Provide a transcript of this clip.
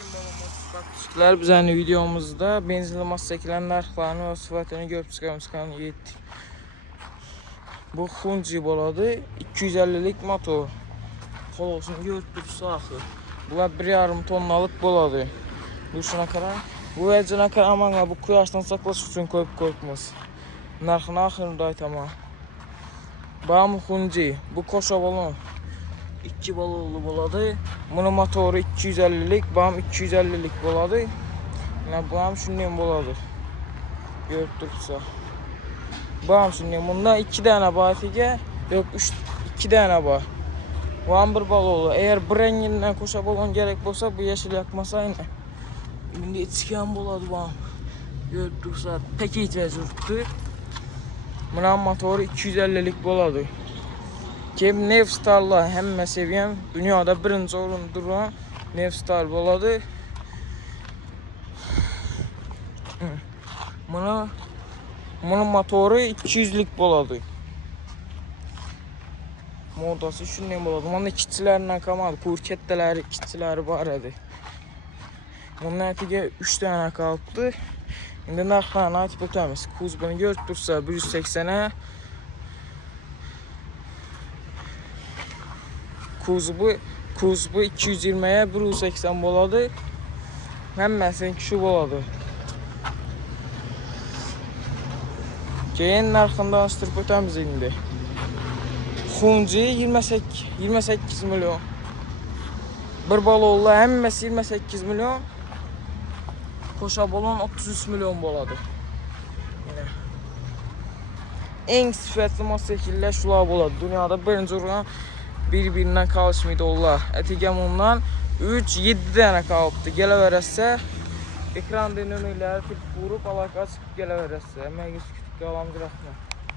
Selamünaleyküm balamız. Biz hani videomuzda benzinli motosikletlerin narxlarını ve sıfatını görüp çıkarmışken yettik. Bu Hyundai boladı. 250'lik motor. Kolosunu görüp dursa axı. Bu 1,5 tonnalık boladı. Duruşuna kadar. Bu vecine kadar aman bu kıyaştan saklaş üçün koyup koyupmaz. Narxını axırında aytama. Bağım Hyundai. Bu koşa balon. 2 balonlu boladı. Bunun motoru 250'lik, bağım 250'lik boladı. Yəni bağım şundan boladı. Görüb dursa. Bağım şundan. Bunda 2 dənə batiqə, yox 2 dənə var. Bağım bir balonlu. Eğer bu renginden koşa balon gerek olsa bu yeşil yakmasa yine. Şimdi içken boladı bağım. Görüb dursa pek hiç vəzirdir. Bunun motoru 250'lik boladı. Ki Nevstar'la həmmə seviyəm. Dünyada birinci orun duran Nevstar boladı. Bunun motoru 200'lik boladı. Modası şundan boladı. Bunun kiçilərindən kalmadı. Purketləri, kiçiləri var idi. Bunun nəticə 3 dənə qalıbdı. İndi narxlarını açıb ötəmiz. Kuzbunu görüb dursa 180'ə. Kuzbu 220'ye 180 boladı. Həmməsin kişi boladı. Keyin narxından astırıb ötəmiz indi. Hyundai 28 milyon. Bir balonla həmməsi 28 milyon. Koşa balon 33 milyon boladı. Yine. En sifətli motosikletlər şular boladı. Dünyada birinci olan bir-birindən kalışmıydı onlar. Ətigəm ondan 3-7 dənə qalıbdı. Gələ verəsə, ekran nömrələri vurub alaq açıb gələ verəsə. Əmək qalamız rəxmə.